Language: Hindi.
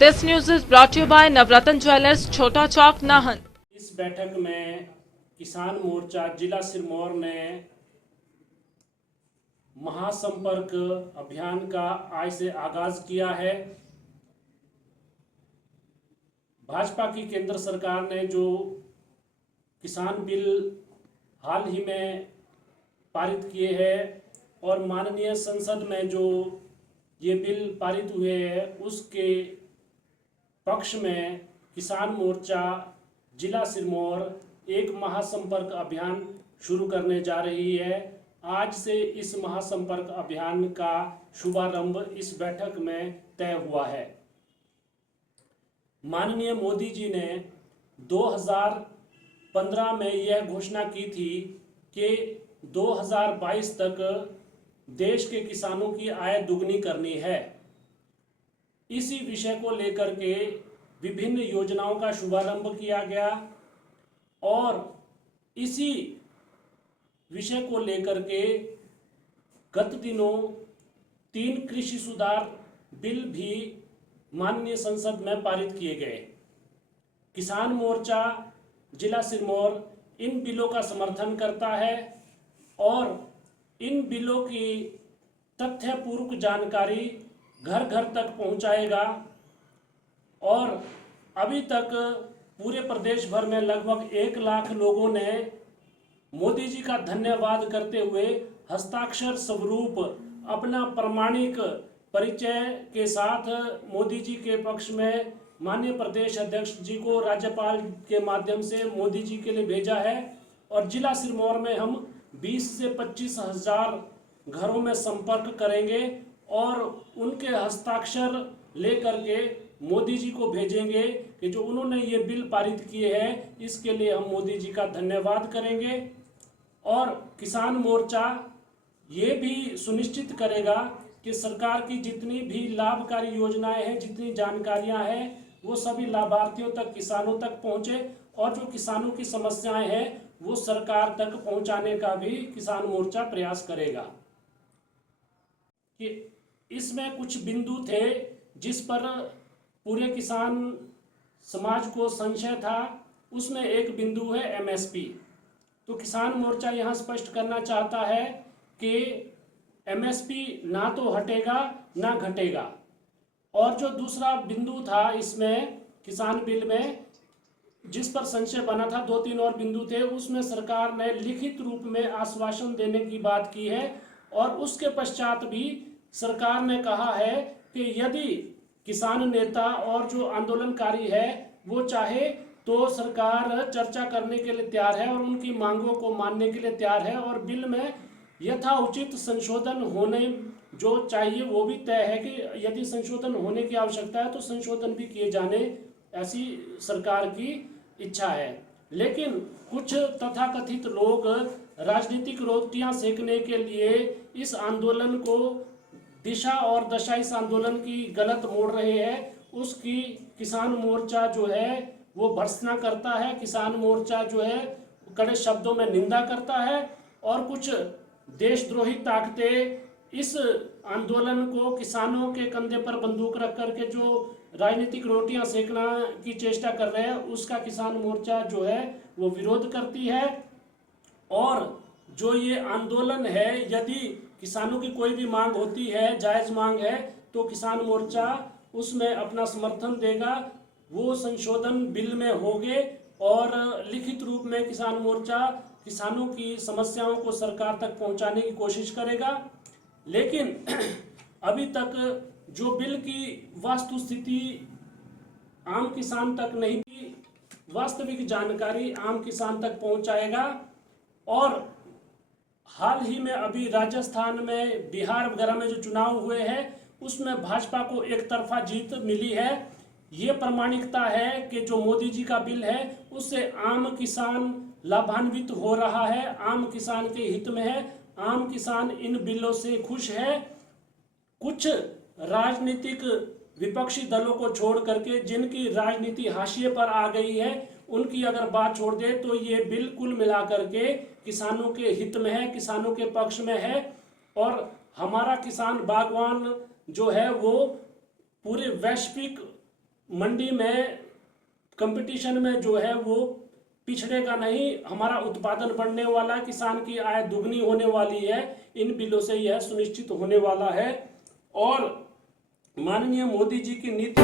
This news is brought to you by Navratan Jewelers, Chota Chowk, Nahan. इस बैठक में किसान मोर्चा जिला सिरमौर ने महासंपर्क अभियान का आज से आगाज किया है। भाजपा की केंद्र सरकार ने जो किसान बिल हाल ही में पारित किए हैं और माननीय संसद में जो ये बिल पारित हुए हैं उसके पक्ष में किसान मोर्चा जिला सिरमौर एक महासंपर्क अभियान शुरू करने जा रही है। आज से इस महासंपर्क अभियान का शुभारंभ इस बैठक में तय हुआ है। माननीय मोदी जी ने 2015 में यह घोषणा की थी कि 2022 तक देश के किसानों की आय दुगनी करनी है। इसी विषय को लेकर के विभिन्न योजनाओं का शुभारंभ किया गया और इसी विषय को लेकर के गत दिनों 3 कृषि सुधार बिल भी माननीय संसद में पारित किए गए। किसान मोर्चा जिला सिरमौर इन बिलों का समर्थन करता है और इन बिलों की तथ्यपूर्वक जानकारी घर घर तक पहुंचाएगा और अभी तक पूरे प्रदेश भर में लगभग 1 लाख लोगों ने मोदी जी का धन्यवाद करते हुए हस्ताक्षर स्वरूप अपना प्रमाणिक परिचय के साथ मोदी जी के पक्ष में माननीय प्रदेश अध्यक्ष जी को राज्यपाल के माध्यम से मोदी जी के लिए भेजा है। और जिला सिरमौर में हम 20 से 25 हजार घरों में संपर्क करेंगे और उनके हस्ताक्षर लेकर के मोदी जी को भेजेंगे कि जो उन्होंने ये बिल पारित किए हैं इसके लिए हम मोदी जी का धन्यवाद करेंगे। और किसान मोर्चा ये भी सुनिश्चित करेगा कि सरकार की जितनी भी लाभकारी योजनाएं हैं, जितनी जानकारियां हैं, वो सभी लाभार्थियों तक, किसानों तक पहुंचे और जो किसानों की समस्याएं हैं वो सरकार तक पहुंचाने का भी किसान मोर्चा प्रयास करेगा। कि इसमें कुछ बिंदु थे जिस पर पूरे किसान समाज को संशय था। उसमें एक बिंदु है एमएसपी। तो किसान मोर्चा यहाँ स्पष्ट करना चाहता है कि एमएसपी ना तो हटेगा ना घटेगा। और जो दूसरा बिंदु था इसमें किसान बिल में जिस पर संशय बना था, 2-3 और बिंदु थे, उसमें सरकार ने लिखित रूप में आश्वासन देने की बात की है। और उसके पश्चात भी सरकार ने कहा है कि यदि किसान नेता और जो आंदोलनकारी है वो चाहे तो सरकार चर्चा करने के लिए तैयार है और उनकी मांगों को मानने के लिए तैयार है। और बिल में यथाउचित संशोधन होने जो चाहिए वो भी तय है कि यदि संशोधन होने की आवश्यकता है तो संशोधन भी किए जाने, ऐसी सरकार की इच्छा है। लेकिन कुछ तथाकथित लोग राजनीतिक रोटियां सेकने के लिए इस आंदोलन को दिशा और दशा इस आंदोलन की गलत मोड़ रहे हैं। उसकी किसान मोर्चा जो है वो भर्त्सना करता है, किसान मोर्चा जो है कड़े शब्दों में निंदा करता है। और कुछ देशद्रोही ताकतें इस आंदोलन को किसानों के कंधे पर बंदूक रख करके जो राजनीतिक रोटियां सेकना की चेष्टा कर रहे हैं उसका किसान मोर्चा जो है वो विरोध करती है। और जो ये आंदोलन है, यदि किसानों की कोई भी मांग होती है, जायज मांग है, तो किसान मोर्चा उसमें अपना समर्थन देगा। वो संशोधन बिल में होंगे और लिखित रूप में किसान मोर्चा किसानों की समस्याओं को सरकार तक पहुंचाने की कोशिश करेगा। लेकिन अभी तक जो बिल की वास्तुस्थिति आम किसान तक नहीं थी, वास्तविक जानकारी आम किसान तक पहुंचाएगा। और हाल ही में अभी राजस्थान में, बिहार वगैरह में जो चुनाव हुए हैं उसमें भाजपा को एक तरफा जीत मिली है। ये प्रामाणिकता है कि जो मोदी जी का बिल है उससे आम किसान लाभान्वित हो रहा है, आम किसान के हित में है, आम किसान इन बिलों से खुश है। कुछ राजनीतिक विपक्षी दलों को छोड़ करके जिनकी राजनीति हाशिए पर आ गई है उनकी अगर बात छोड़ दे तो ये बिल्कुल मिला करके किसानों के हित में है, किसानों के पक्ष में है। और हमारा किसान बागवान जो है वो पूरे वैश्विक मंडी में कंपटीशन में जो है वो पिछड़ेगा नहीं, हमारा उत्पादन बढ़ने वाला, किसान की आय दुगनी होने वाली है। इन बिलों से यह सुनिश्चित होने वाला है। और माननीय मोदी जी की नीति